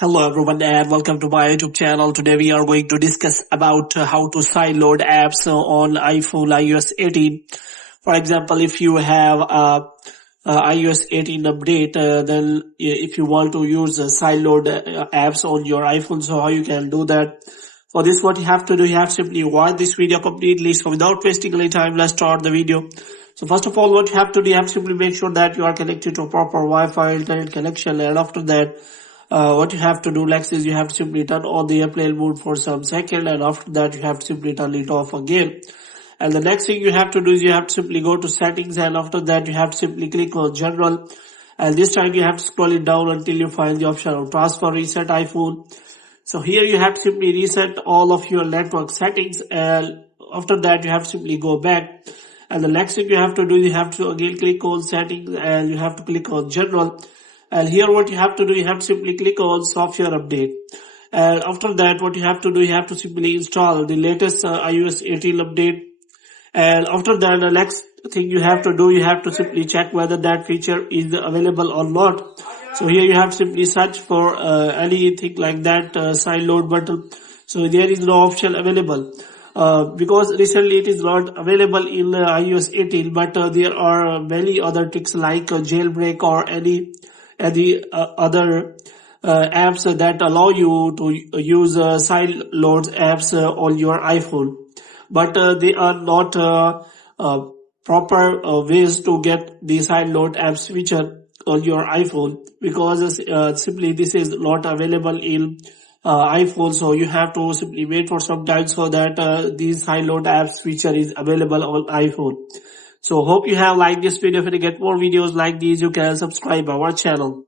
Hello everyone and welcome to my YouTube channel. Today we are going to discuss about how to sideload apps on iPhone iOS 18. For example, if you have iOS 18 update, then if you want to use sideload apps on your iPhone, so how you can do that. For this, what you have to do, you have to simply watch this video completely. So without wasting any time, let's start the video. So first of all, what you have to do, you have to simply make sure that you are connected to a proper Wi-Fi internet connection, and after that, what you have to do next is you have to simply turn on the airplane mode for some second, and after that you have to simply turn it off again. And the next thing you have to do is you have to simply go to settings, and after that you have to simply click on general, and this time you have to scroll it down until you find the option of transfer reset iPhone. So here you have to simply reset all of your network settings, and after that you have to simply go back. And the next thing you have to do, you have to again click on settings and you have to click on general. And here what you have to do, you have to simply click on software update. And after that, what you have to do, you have to simply install the latest iOS 18 update. And after that, the next thing you have to do, you have to simply check whether that feature is available or not. So here you have to simply search for anything like that sideload button. So there is no option available. Because recently it is not available in iOS 18, but there are many other tricks like jailbreak or any other apps that allow you to use sideload apps on your iPhone, but they are not proper ways to get the sideload apps feature on your iPhone, because simply this is not available in iPhone. So you have to simply wait for some time so that these sideload apps feature is available on iPhone. So hope you have liked this video. If you get more videos like these, you can subscribe our channel.